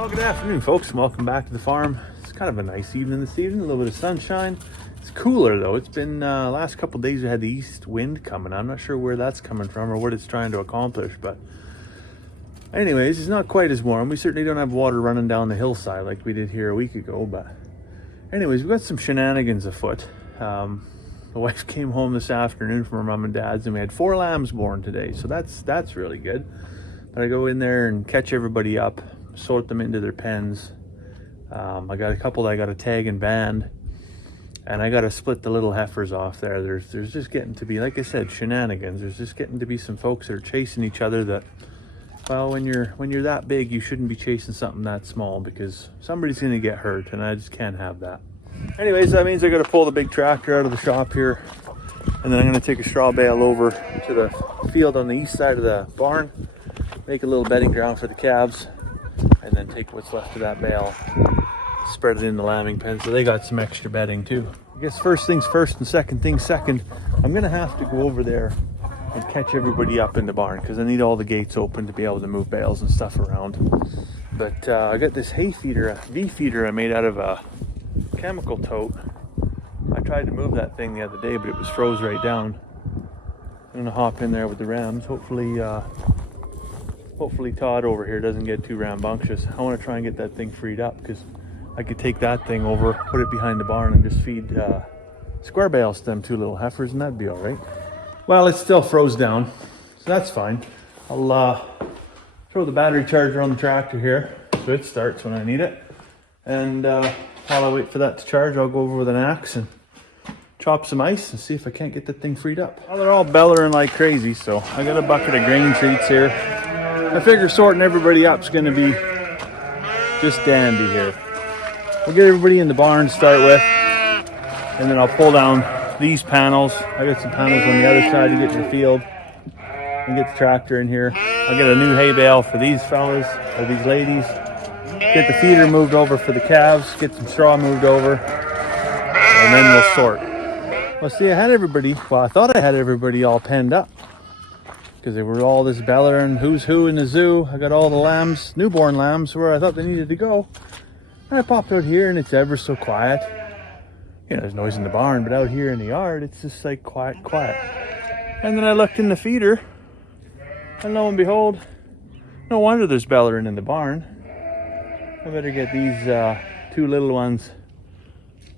Well, good afternoon, folks, and welcome back to the farm. It's kind of a nice evening this evening, a little bit of sunshine. It's cooler though. It's been last couple of days we had the east wind coming. I'm not sure where that's coming from or what it's trying to accomplish, but anyways, it's not quite as warm. We certainly don't have water running down the hillside like we did here a week ago, but anyways, we've got some shenanigans afoot. The wife came home this afternoon from her mom and dad's, and we had 4 lambs born today, so that's really good. But I go in there and catch everybody up, sort them into their pens. I got a couple that I got to tag and band, and I got to split the little heifers off there. There's just getting to be, like I said, shenanigans. There's just getting to be some folks that are chasing each other that, well, when you're that big, you shouldn't be chasing something that small, because somebody's going to get hurt, and I just can't have that. Anyways, that means I got to pull the big tractor out of the shop here, and then I'm going to take a straw bale over to the field on the east side of the barn, make a little bedding ground for the calves, and then take what's left of that bale, spread it in the lambing pen so they got some extra bedding too. I guess first things first and second things second, I'm going to have to go over there and catch everybody up in the barn, because I need all the gates open to be able to move bales and stuff around. But I got this hay feeder, a V feeder I made out of a chemical tote. I tried to move that thing the other day, but it was froze right down. I'm gonna hop in there with the rams. Hopefully Todd over here doesn't get too rambunctious. I want to try and get that thing freed up, because I could take that thing over, put it behind the barn, and just feed square bales to them 2 little heifers, and that'd be all right. Well, it's still froze down, so that's fine. I'll throw the battery charger on the tractor here so it starts when I need it, and while I wait for that to charge, I'll go over with an axe and chop some ice and see if I can't get that thing freed up. Well, they're all bellowing like crazy, so I got a bucket of grain treats here. I figure sorting everybody up is going to be just dandy here. We'll get everybody in the barn to start with, and then I'll pull down these panels. I got some panels on the other side to get to the field and get the tractor in here. I'll get a new hay bale for these fellas, or these ladies. Get the feeder moved over for the calves, get some straw moved over, and then we'll sort. Well, see, I thought I had everybody all penned up, because they were all this bellowing who's who in the zoo. I got all the lambs, newborn lambs, where I thought they needed to go. And I popped out here, and it's ever so quiet. You know, there's noise in the barn, but out here in the yard, it's just like quiet. And then I looked in the feeder, and lo and behold, no wonder there's bellowing in the barn. I better get these 2 little ones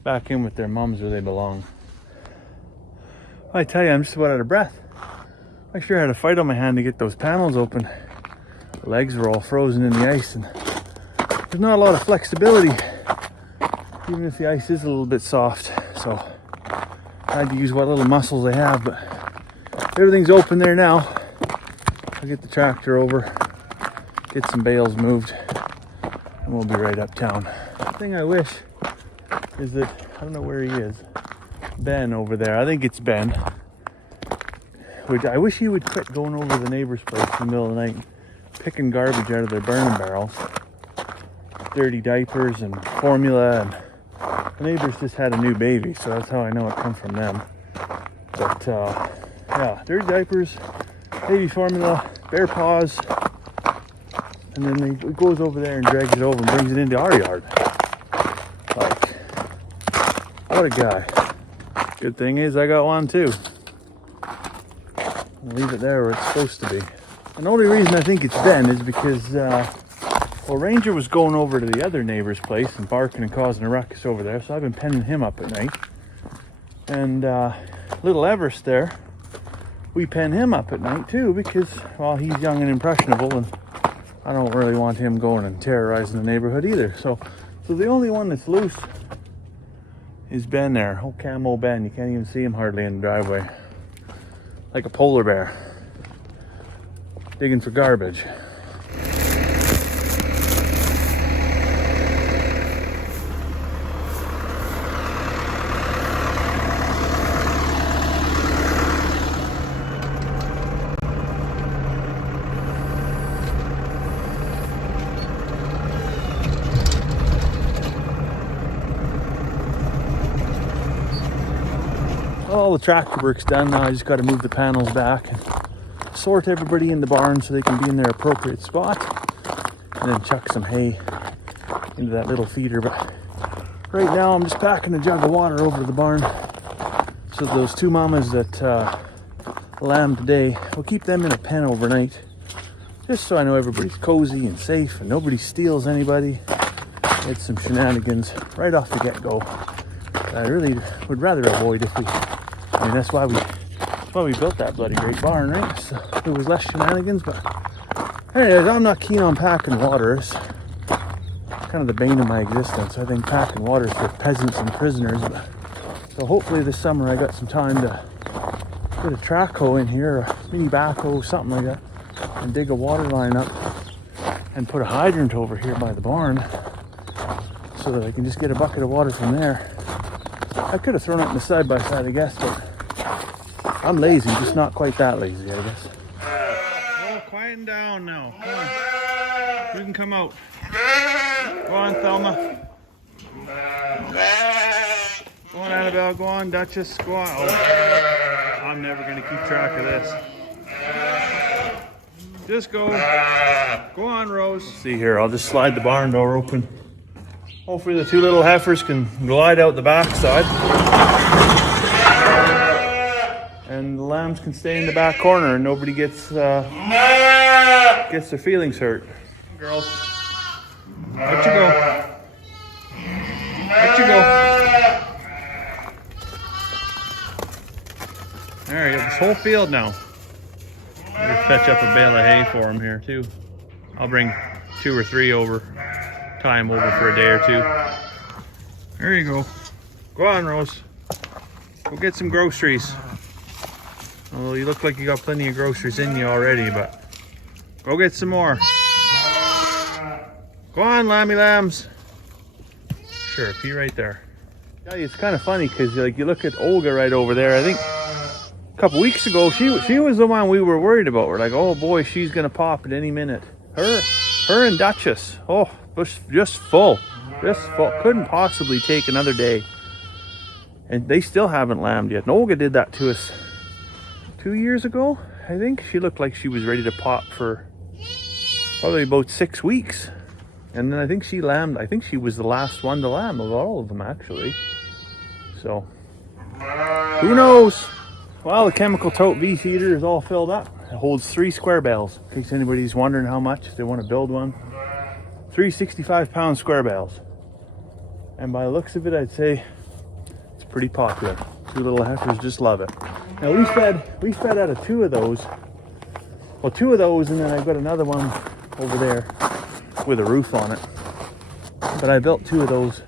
back in with their mums where they belong. I tell you, I'm just about out of breath. I sure had a fight on my hand to get those panels open. The legs were all frozen in the ice, and there's not a lot of flexibility, even if the ice is a little bit soft. So I had to use what little muscles I have, but everything's open there now. I'll get the tractor over, get some bales moved, and we'll be right uptown. The thing I wish is that, I don't know where he is, Ben over there, I think it's Ben. I wish he would quit going over to the neighbor's place in the middle of the night, picking garbage out of their burning barrels. Dirty diapers and formula, and the neighbors just had a new baby, so that's how I know it comes from them. But yeah, dirty diapers, baby formula, bear paws, and then he goes over there and drags it over and brings it into our yard. Like, what a guy. Good thing is I got one too. I'll leave it there where it's supposed to be. And the only reason I think it's Ben is because, well, Ranger was going over to the other neighbor's place and barking and causing a ruckus over there, so I've been penning him up at night. And little Everest there, we pen him up at night too, because, well, he's young and impressionable, and I don't really want him going and terrorizing the neighborhood either. So the only one that's loose is Ben there. Oh, camo Ben. You can't even see him hardly in the driveway. Like a polar bear. Digging for garbage. All the tractor work's done now. I just got to move the panels back and sort everybody in the barn so they can be in their appropriate spot. and then chuck some hay into that little feeder. But right now I'm just packing a jug of water over to the barn. So those two mamas that lamb today, we'll keep them in a pen overnight. Just so I know everybody's cozy and safe and nobody steals anybody. It's some shenanigans right off the get-go. I really would rather avoid if we, I mean, that's why we built that bloody great barn, right? So there was less shenanigans, but anyways, I'm not keen on packing water. It's kind of the bane of my existence. I think packing water is for peasants and prisoners. But, so hopefully this summer I got some time to put a track hoe in here, a mini backhoe, something like that, and dig a water line up and put a hydrant over here by the barn so that I can just get a bucket of water from there. I could have thrown it in the side-by-side, I guess, but I'm lazy, just not quite that lazy, I guess. Oh, quieten down now. Come on. You can come out. Go on, Thelma. Go on, Annabelle. Go on, Duchess. Go on. Oh, I'm never going to keep track of this. Just go. Go on, Rose. Let's see here. I'll just slide the barn door open. Hopefully the two little heifers can glide out the backside. And the lambs can stay in the back corner and nobody gets their feelings hurt. Girls. Out you go. Out you go. There you go. This whole field now. Better fetch up a bale of hay for them here too. I'll bring 2 or 3 time over for a day or 2. There you go. Go on, Rose. Go get some groceries. Well, you look like you got plenty of groceries in you already, but go get some more. Go on, lammy lambs. Sure, pee right there. Yeah, it's kind of funny because like you look at Olga right over there. I think a couple weeks ago she was the one we were worried about. We're like, oh boy, she's gonna pop at any minute. Her and Duchess. Oh, just full. Couldn't possibly take another day. And they still haven't lambed yet. And Olga did that to us 2 years ago, I think. She looked like she was ready to pop for probably about 6 weeks. And then I think she lambed. I think she was the last one to lamb of all of them, actually. So, who knows? Well, the chemical tote V feeder is all filled up. It holds 3 square bales. In case anybody's wondering how much, if they want to build one. 3 65-pound square bales. And by the looks of it, I'd say it's pretty popular. 2 little heifers just love it. Now we fed out of 2 of those. Well, 2 of those, and then I've got another one over there with a roof on it. But I built 2 of those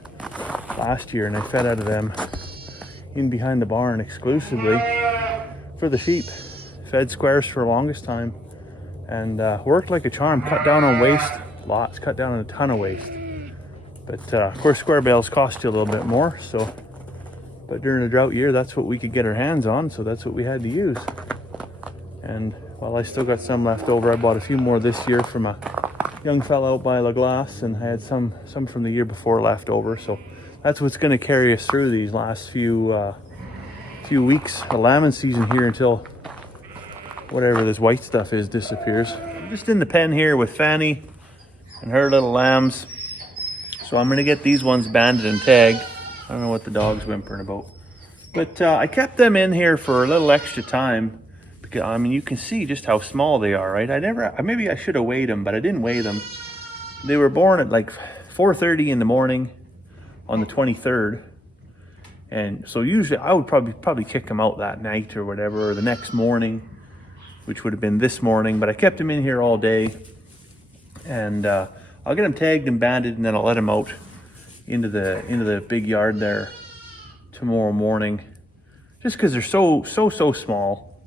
last year, and I fed out of them in behind the barn exclusively for the sheep. Fed squares for the longest time, and worked like a charm. Cut down on waste, lots. Cut down on a ton of waste. But of course, square bales cost you a little bit more. So, but during a drought year, that's what we could get our hands on. So that's what we had to use. And while I still got some left over, I bought a few more this year from a young fella out by La Glace, and I had some from the year before left over. So that's what's going to carry us through these last few weeks of lambing season here until whatever this white stuff is disappears. I'm just in the pen here with Fanny and her little lambs. So I'm going to get these ones banded and tagged. I don't know what the dog's whimpering about. But I kept them in here for a little extra time. Because, I mean, you can see just how small they are, right? Maybe I should have weighed them, but I didn't weigh them. They were born at like 4:30 in the morning on the 23rd. And so usually I would probably kick them out that night or whatever, or the next morning, which would have been this morning. But I kept them in here all day. And I'll get them tagged and banded, and then I'll let them out into the big yard there tomorrow morning. Just because they're so small,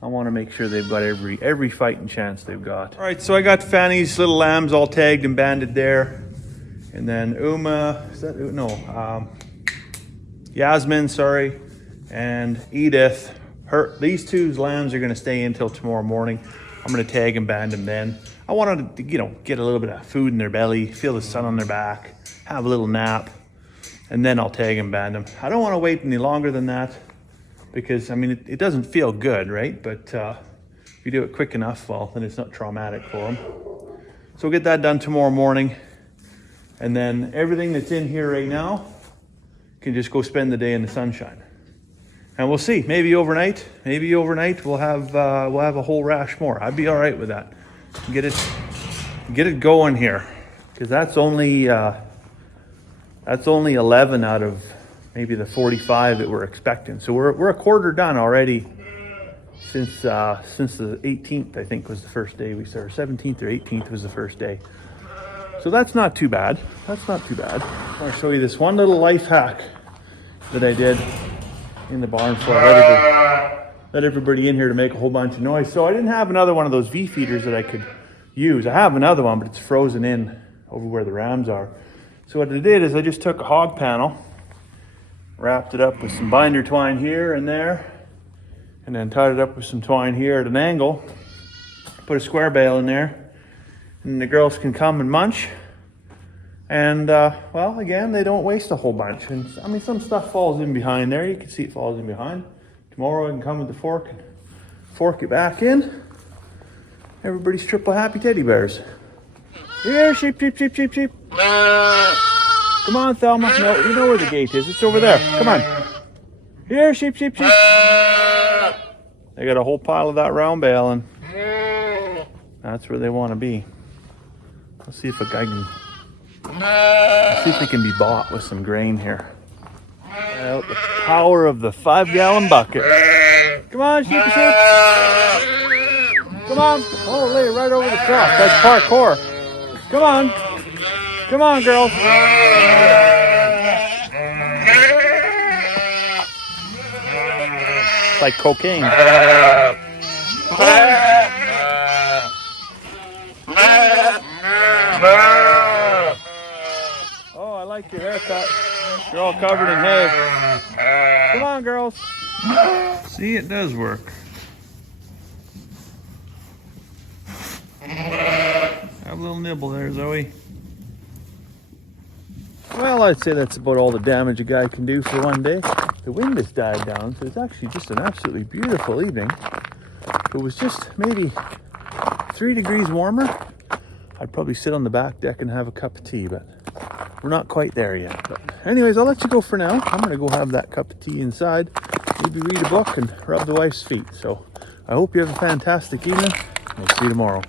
I want to make sure they've got every fighting chance they've got. All right, so I got Fanny's little lambs all tagged and banded there, and then Yasmin, sorry, and Edith. These 2 lambs are going to stay until tomorrow morning. I'm going to tag and band them then. I wanted to, get a little bit of food in their belly, feel the sun on their back, have a little nap, and then I'll tag and band them. I don't want to wait any longer than that because, I mean, it doesn't feel good, right? But if you do it quick enough, well, then it's not traumatic for them. So we'll get that done tomorrow morning. And then everything that's in here right now can just go spend the day in the sunshine. And we'll see, maybe overnight we'll have a whole rash more. I'd be all right with that. Get it going here, because that's only 11 out of maybe the 45 that we're expecting. So we're a quarter done already since the 18th, I think, was the first day we started. 17th or 18th was the first day. So that's not too bad. That's not too bad. I want to show you this one little life hack that I did in the barn before I let everybody in here to make a whole bunch of noise. So I didn't have another one of those V feeders that I could use. I have another one, but it's frozen in over where the rams are. So what I did is I just took a hog panel, wrapped it up with some binder twine here and there, and then tied it up with some twine here at an angle, put a square bale in there, and the girls can come and munch. And well, again, they don't waste a whole bunch. And I mean, some stuff falls in behind there. You can see it falls in behind. Tomorrow I can come with the fork and fork it back in. Everybody's triple happy teddy bears. Here, sheep, sheep, sheep, sheep, sheep. Come on, Thelma. No, you know where the gate is. It's over there. Come on. Here, sheep, sheep, sheep. They got a whole pile of that round bale, and that's where they want to be. Let's see if a guy can. Let's see if they can be bought with some grain here. Well, the power of the 5-gallon bucket. Come on, sheep, sheep. Come on. Oh, lay it right over the top. That's parkour. Come on. Come on, girls. It's like cocaine. Oh, I like your haircut. You're all covered in hay. Come on, girls. See, it does work. Have a little nibble there, Zoe. Well, I'd say that's about all the damage a guy can do for one day. The wind has died down, so it's actually just an absolutely beautiful evening. If it was just maybe 3 degrees warmer, I'd probably sit on the back deck and have a cup of tea, but we're not quite there yet. But anyways, I'll let you go for now. I'm going to go have that cup of tea inside, maybe read a book and rub the wife's feet. So I hope you have a fantastic evening. We'll see you tomorrow.